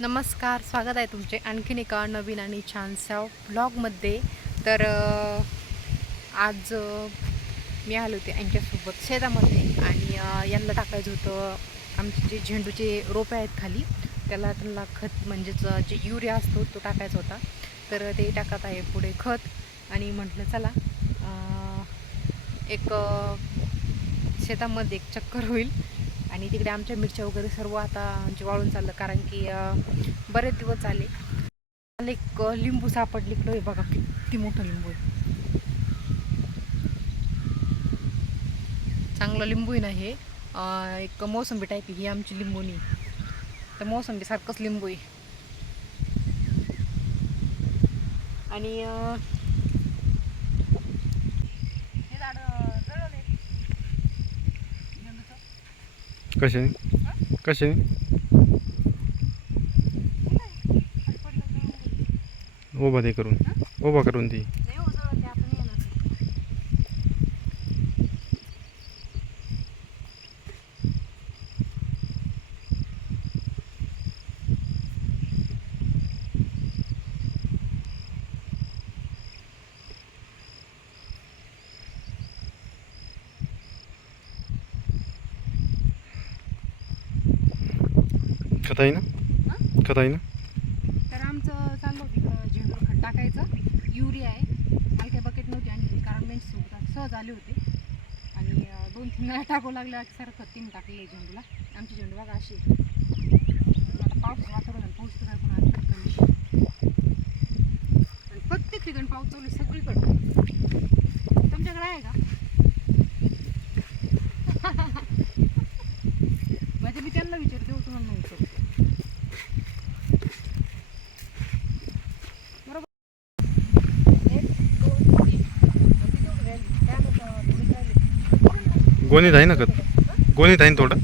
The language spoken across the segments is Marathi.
नमस्कार स्वागत आहे तुमचे आणखीन एका नवीन आणि छानशा ब्लॉगमध्ये. तर आज मी आले होते यांच्यासोबत शेतामध्ये आणि यांना टाकायचं होतं आमचे जे झेंडूचे रोपे आहेत खाली त्याला त्यांना खत म्हणजेच जे युरिया असतो तो टाकायचा होता. तर ते टाकत आहे पुढे खत आणि म्हटलं चला एक शेतामध्ये एक चक्कर होईल. आणि तिकडे आमच्या मिरच्या वगैरे सर्व आता म्हणजे वाळून चाललं कारण की बरेच दिवस झाले. मला एक लिंबू सापडली इकडं. हे बघा किती मोठं लिंबू आहे. चांगलं लिंबू आहे ना हे. एक मोसंबी टाईप ही आमची लिंबूनी. तर मोसंबी सारखंच लिंबू आहे. आणि अं, हे झाड जळवलंय. झेंडूचं. कशाने कशाने उभा ते करून. उभा करून ती. खत आहे ना? खत आहे ना तर आमचं चाललं होतं झेंडूर खत टाकायचं. युरिया आहे. मला काही बकेट नव्हती आणि कारण मेन सोबत सहज आले होते. आणि दोन तीन वेळा टाकू लागले सर खत तीन टाकले झेंडूला. आमची झेंडू बघा अशी. आता पाऊस वातावरण पाऊस तर पण आली कमी आणि प्रत्येक ठिकाणी पाऊस चालू आहे, सगळीकडे तुमच्याकडे आहे का म्हणजे मी त्यांना विचारते हो तुम्हाला नाही विचारते एक दोन तीन किती तेवढं राहिली? काय म्हणतो, थोडीच राहिली. गोणीत आहे ना खत गोणीत आहे ना थोडं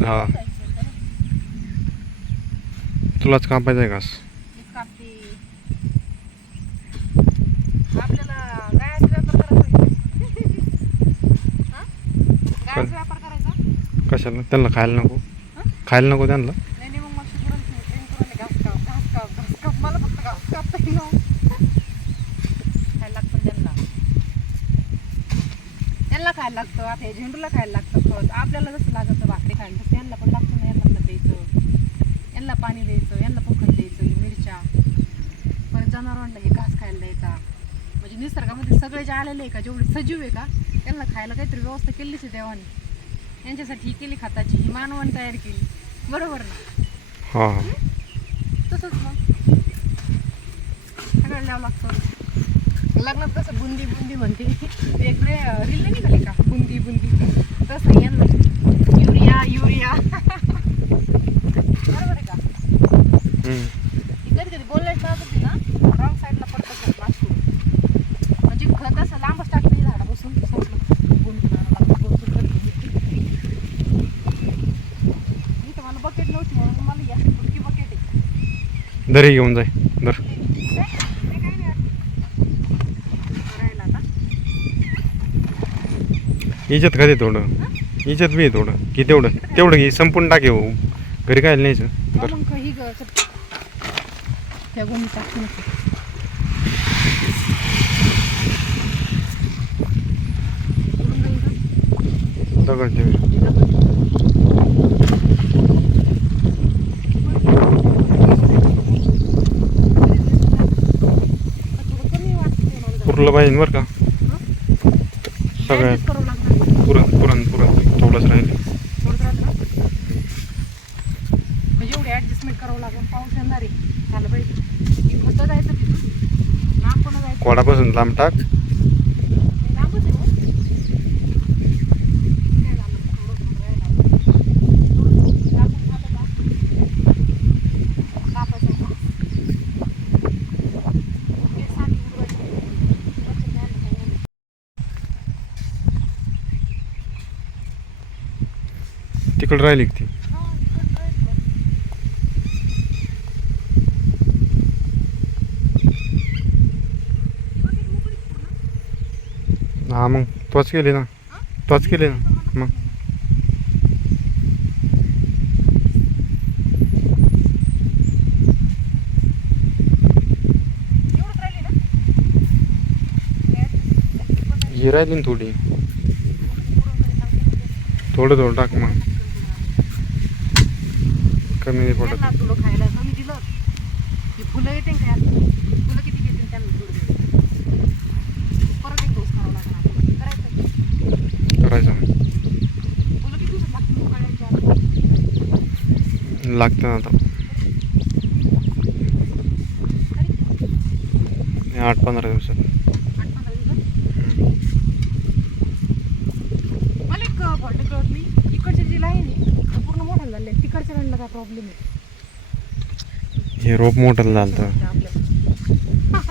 हो. तुलाच कापायचं आहे घास कशाला? त्यांना खायला नको? खायला नको त्यांना नाही नाही मग मला शुक्रवार ट्रेन करून आले. घास काप घास काप घास काप मला फक्त घास कापता येईना खायला लागतं त्यांना. त्यांना खायला लागतं आता हे झेंडूला खायला लागतं खत आपल्याला जसं लागतं भाकरी खायला तसं यांना पण लागतं ना. यांना खत द्यायचं. यांना पाणी द्यायचं यांना पण खत द्यायचं मिरच्या. परत जनावरांना हे घास खायला द्यायचा. म्हणजे निसर्गामध्ये सगळे जे आलेले आहे का जेवढे सजीव आहे का त्यांना खायला काहीतरी व्यवस्था केलीच आहे देवाने. यांच्यासाठी ही केली खताची ही मानवाने तयार केली. बरोबर ना? तसंच मग. द्यावं लागतं लग्नात कसं बुंदी बुंदी म्हणते. ते एक रे रील नाही निघाली का? बुंदी बुंदी. तसं यांना युरिया युरिया. बरोबर आहे का? कधी कधी बोलण्याच नाव होती ना रॉंग साईडला पडतं म्हणजे खत असं लांबच टाकतं झाडापासून संपलं. इथं मला बकेट नव्हती म्हणून मला या बकेट आहे. दरी घेऊन जाय. दर. इज्जत खा दे थोडं? बी आहे थोडं. की तेवढं. तेवढं घे. संपून टाके हो घरी काय न्यायचं का? दगड. पुरलं पाहिजे बरं का? सगळ्यात Adjust करावं लागणार. पुरण पुरण पुरण थोडंच राहिलं थोडंच राहिलं ना? म्हणजे एवढी ऍडजस्टमेंट करावं लागेल. पाऊस येणार आहे. झालं पाहिजे. जायचं तिथून. नाक पण जायचं. कोडापासून लांब टाक लांबच आहे हो. काय झालं, थोडं थोडं राहिलं. थोडं टाकून झालं का? कापायचं का? ते साधी उडवायची. वरचं न्यायला काही नाही. तिकडं राहिली ती? हा, मग तोच केली ना. तोच केली ना. मग. ही राहिली ना थोडी. थोडं थोडं टाक मग. कमी नाही पडत. त्यांना थोडं खायला कमी दिलं. की फुलं येते का यात फुलं किती येतील त्यांना थोडं दिलं. परत एक डोस करावा लागणार आपल्याला. करायचं. करायचं. फुलं किती दिवसात लागतील उकाळ्यांच्या? लागतं ना आता. आठ पंधरा दिवसात. आठ पंधरा दिवसात? मला एक नाही. इकडची जी लाईन आहे पूर्ण मोठं झालं. तिकडच्या लाईनला काय प्रॉब्लेम आहे? हे रोप मोठं झालं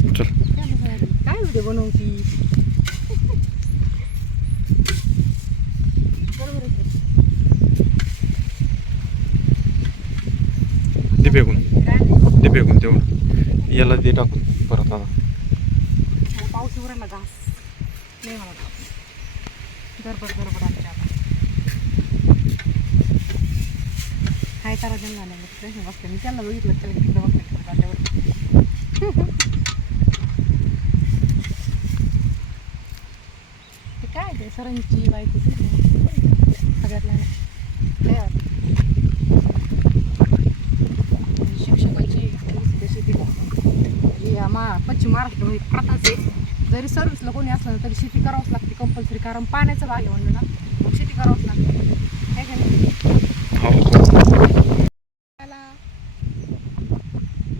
काय व्हिडिओ बनवती? बरोबर आहे. ते फेकून ते फेकून तेवढं. याला ते टाकून परत आता मला पाऊस उरायला घास नाही मला गडबड गडबड आमच्या काय करा तारा जण झालं प्रश्न बघते मी त्याला बघितलं त्याला तिकडं बघते तिकडं काट्यावर ते काय ते सरांची बायको ती? सगळ्यात लहान लय आवडते. शिक्षकांची मा पश्चिम महाराष्ट्र प्रथाच आहे. जरी सर्व्हिसला कोणी असलं ना तरी शेती करावंच लागते कंपल्सरी कारण पाण्याचा भाग आहे म्हणलं ना मग शेती करावंच लागते. का नाही? हो. त्याला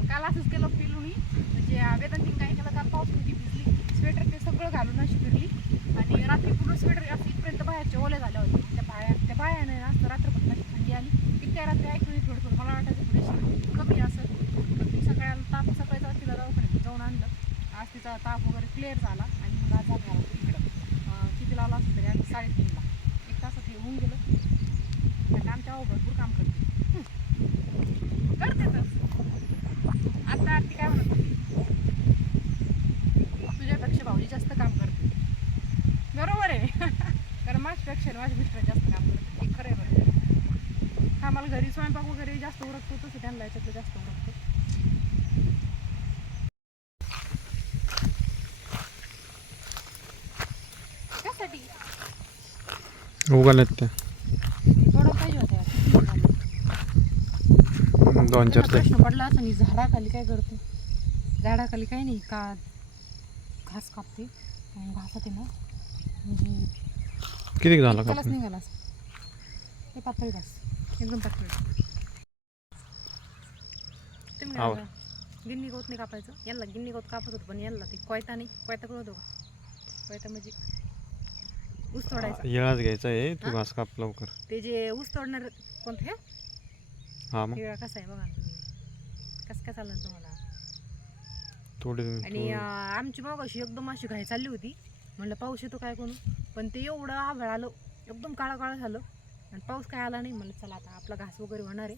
काल असंच केलं पिलुनी. म्हणजे वेदांतीन काय केलं काल पाऊस भिजली. स्वेटर ते सगळं घालून अशी फिरली. आणि रात्री पूर्ण स्वेटर इथपर्यंत बाहेरच्या ओल्या झाल्या होत्या त्या बाया त्या बायाने ना असं रात्रभर कशी थंडी आली की त्या रात्री ऐकून थोडं थोडं मला वाटायचं थोडीशी कमी असं पण ती सगळ्याला ताप सकाळी जाऊ तिला दवाखान्यात जाऊन आणलं आज तिचा ताप वगैरे क्लिअर झाला आणि मग आज झाला इकडं अं, किती लावला असं तरी आम्ही साडेतीनला एक तासात हे होऊन गेलं आणि आमच्या भाऊ भरपूर काम करते करते तर आता आरती काय म्हणत होती तुझ्यापेक्षा भाऊजी जास्त काम करते बरोबर आहे कारण माझ्यापेक्षा माझे मिस्टर जास्त काम करते हे खरं आहे बरं हा मला घरी स्वयंपाक वगैरे जास्त उरकतो तसं त्यांना याच्यातलं जास्त उरकतो त्यासाठी उगाल्यात त्या थोडं पाहिजे होत्या? दोन चार प्रश्न पडला असं नाही झाडाखाली काय करते? झाडाखाली काय नाही का घास कापते? आणि घासात ना. म्हणजे किती झालं का त्यालाच निघाला असं. हे पातळ घास. एकदम पातळ तुम्ही काय? गिन्नी गवत नाही कापायचं? यांना गिन्नी गवत कापत होतं पण यांना ते कोयता नाही. कोयता कळतो का? कोयता म्हणजे ऊस तोडायचा. येळाच घ्यायचा आहे तू? घास काप लवकर. ते जे ऊस तोडणार कोणतं? हे हा मग? हिरवा कसा आहे बघा. ना तुम्ही कसं काय चाललं तुम्हाला? थोडी आणि अं, आमची मग अशी एकदम अशी घाई चालली होती. म्हणलं पाऊस येतो काय कोण? पण ते एवढं आभाळ आलं एकदम काळा काळा झालं. आणि पाऊस काय आला नाही म्हणलं चला आता आपला घास वगैरे होणार आहे.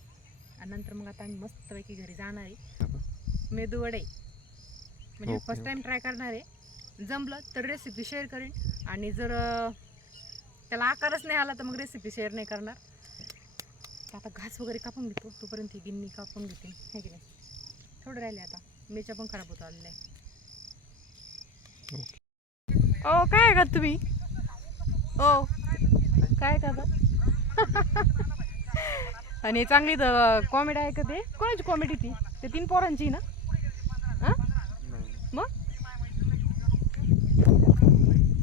आणि नंतर मग आता आम्ही मस्तपैकी घरी जाणार आहे. मेदू वडे म्हणजे ओके, फर्स्ट टाइम ट्राय करणार आहे. जमलं तर रेसिपी शेअर करेन. आणि जर त्याला आकारच नाही आला तर मग रेसिपी शेअर नाही करणार. आता घास वगैरे कापून घेतो. तोपर्यंत ही गिन्नी कापून घेते. हे की नाही? थोडं राहिले आता. मिरच्या पण खराब होत आलेल्या ओ काय का तुम्ही? ओ काय करता आणि चांगली तर कॉमेडी आहे का ते? कोणाची कॉमेडी ती? ते तीन पोरांची ना हा मग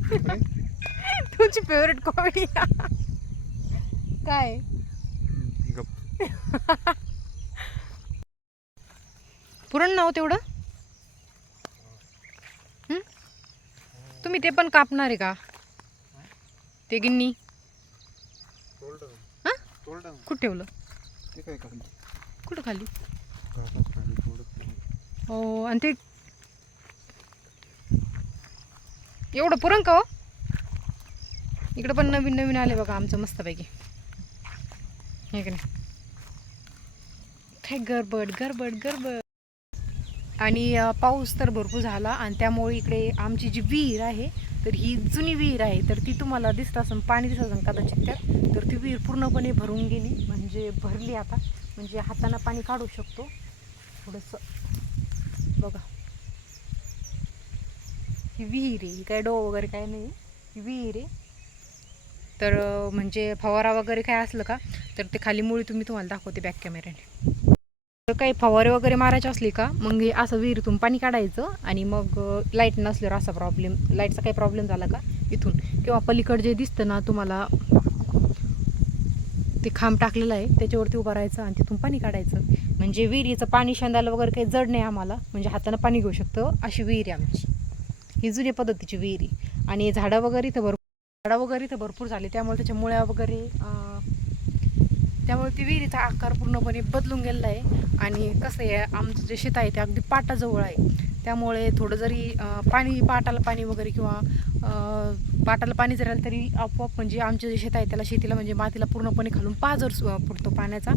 तुमची फेवरेट कॉमेडी काय? पुरण नाव तेवढं. हं? तुम्ही ते पण कापणार आहे का? ते गिन्नी? कुठं ठेवलं? कुठं खाली? हो आणि ते एवढं पुरण का हो? इकडं पण नवीन नवीन आले बघा आमचं मस्तपैकी. हे का नाही? काय गरबड गरबड गरबड आणि पाऊस तर भरपूर झाला आणि त्यामुळे इकडे आमची जी विहीर आहे तर ही जुनी विहीर आहे. तर ती तुम्हाला दिसत असं पाणी दिसत असं कदाचित त्यात. तर ती विहीर पूर्णपणे भरून गेली म्हणजे भरली आता. म्हणजे हातानं पाणी काढू शकतो. थोडंसं बघा. ही विहीर आहे ही काय डो वगैरे काय नाही ही विहीर. आहे तर म्हणजे फवारा वगैरे काय असलं का तर ते खाली मुळी तुम्ही तुम्हाला दाखवते बॅक कॅमेऱ्याने तर काही फवारे वगैरे मारायचे असले का मग हे असं विहिरीतून पाणी काढायचं आणि मग लाइट नसल्यावर असा प्रॉब्लेम लाईटचा काही प्रॉब्लेम झाला का इथून. किंवा पलीकडे जे दिसतं ना तुम्हाला ते खांब टाकलेलं आहे त्याच्यावरती उभं राहायचं आणि तिथून पाणी काढायचं. म्हणजे विहिरीचं पाणी शेंदायला वगैरे काही जड नाही आम्हाला म्हणजे हातानं पाणी घेऊ शकतं अशी विहीर आहे आमची. ही जुन्या पद्धतीची विहीर. आहे आणि झाडं वगैरे इथं भरपूर झाडं वगैरे इथं भरपूर झाले. त्यामुळे त्याच्या मुळ्या वगैरे त्यामुळे ती विहिरीचा आकार पूर्णपणे बदलून गेलेला आहे. आणि कसं आहे आमचं जे शेत आहे ते अगदी पाटाजवळ आहे. त्यामुळे थोडं जरी पाणी पाटाला पाणी वगैरे किंवा पाटाला पाणी जरी आलं तरी आपोआप म्हणजे आमचं जे शेत आहे त्याला शेतीला म्हणजे मातीला पूर्णपणे खालून पाझर सु- फुटतो पाण्याचा.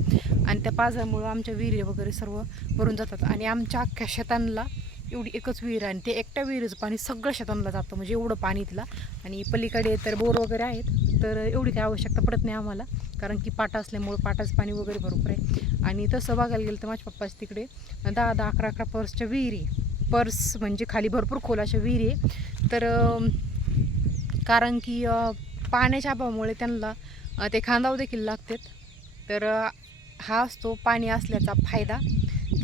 आणि त्या पाजरामुळं आमच्या विहिरी वगैरे सर्व भरून जातात. आणि आमच्या अख्ख्या शेतांना एवढी एकच विहीर आहे आणि ते एकट्या विहिरीचं पाणी सगळं शेतांना जातं म्हणजे एवढं पाणी तिला आणि पलीकडे तर बोर वगैरे आहेत तर एवढी काही आवश्यकता पडत नाही आम्हाला कारण की पाटा असल्यामुळं पाटाचं पाणी वगैरे भरपूर आहे. आणि तसं बघायला गेलं तर माझ्या पप्पाच तिकडे दहा दहा अकरा अकरा पर्सच्या विहिरी पर्स म्हणजे खाली भरपूर खोल अशा विहिरी आहे. तर कारण की पाण्याच्या अभावामुळे त्यांना ते खांदाव देखील लागतात. तर हा असतो पाणी असल्याचा फायदा.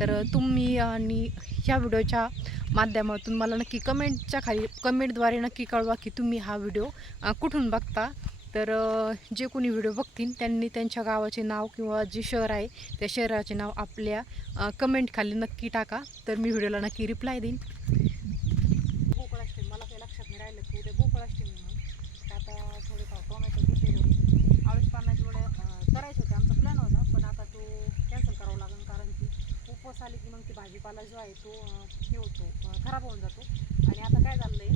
तर तुम्ही आणि ह्या व्हिडिओच्या माध्यमातून मला नक्की कमेंटच्या खाली कमेंटद्वारे नक्की कळवा की तुम्ही हा व्हिडिओ कुठून बघता. तर जे कोणी व्हिडिओ बघतील त्यांनी त्यांच्या गावाचे नाव किंवा जे शहर आहे त्या शहराचे नाव आपल्या कमेंट खाली नक्की टाका. तर मी व्हिडिओला नक्की रिप्लाय देईन गोकुळाष्टमी मला काही लक्षात नाही राहिलं की उद्या गोकुळाष्टमी म्हणून तर आता थोडेफार टोमॅटो घेतलेले आळूच पानाचे वडे अं, करायचे होते आमचा प्लॅन होता पण आता तो कॅन्सल करावा लागेल कारण की उपवास आले की मग ती भाजीपाला जो आहे तो हे होतो खराब होऊन जातो. आणि आता काय झालं आहे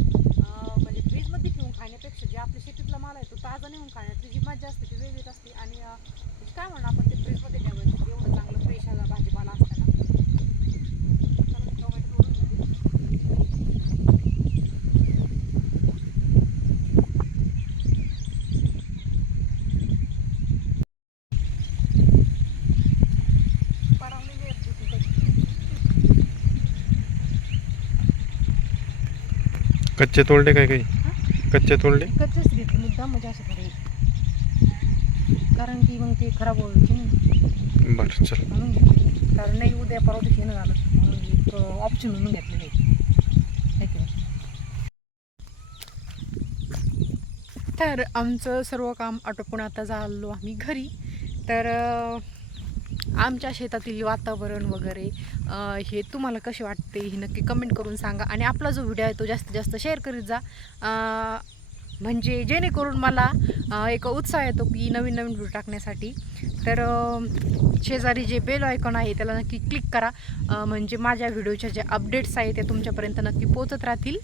म्हणजे फ्रीजमध्ये ठेवून खाण्यापेक्षा जे आपल्या शेतीतला माल आहे तो ताजा नेऊन खाण्याची जी मजा असते ती वेगळीच असते. आणि म्हणजे काय म्हणून आपण ते फ्रीजमध्ये ठेवायचं एवढं चांगलं फ्रेश आला भाजीपाला असताना चला मी टोमॅटो तोडून घेते पडवलेली आहेत तिथे. कच्चे तोडले काय काही? कच्चे तोडले कच्चेच घेतली मुद्दा म्हणजे असं थोडे कारण की मग ते खराब व्हायची ना. बरं चल. म्हणून घेतली. कारण नाही उद्या परवा दिवशी येणं झालं. म्हणून एक ऑप्शन म्हणून की नाही? तर आमचं सर्व काम आटोपून आता झालो आम्ही घरी. तर आमच्या शेतातील वातावरण वगैरे हे तुम्हाला कसे वाटते हे नक्की कमेंट करून सांगा. आणि आपला जो व्हिडिओ आहे तो जास्तीत जास्त शेअर करीत जा. म्हणजे जेणेकरून मला एक उत्साह येतो की नवीन नवीन व्हिडिओ टाकण्यासाठी. तर शेजारी जे बेल आयकॉन आहे त्याला नक्की क्लिक करा. म्हणजे माझ्या व्हिडिओच्या ज्या अपडेट्स आहेत त्या तुमच्यापर्यंत नक्की पोचत राहतील.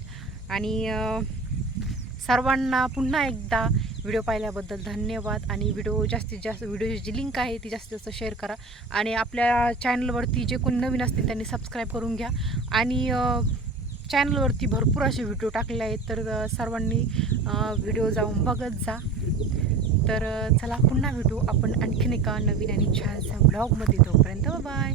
आणि सर्वांना पुन्हा एकदा व्हिडिओ पाहिल्याबद्दल धन्यवाद. आणि व्हिडिओ जास्तीत जास्त व्हिडिओची जी लिंक आहे ती जास्तीत जास्त शेअर करा. आणि आपल्या चॅनलवरती जे कोण नवीन असतील त्यांनी सबस्क्राईब करून घ्या. आणि चॅनलवरती भरपूर असे व्हिडिओ टाकले आहेत तर सर्वांनी व्हिडिओ जाऊन बघत जा. तर चला पुन्हा भेटू आपण आणखीन एका नवीन आणि छानशा ब्लॉगमध्ये तोपर्यंत बाय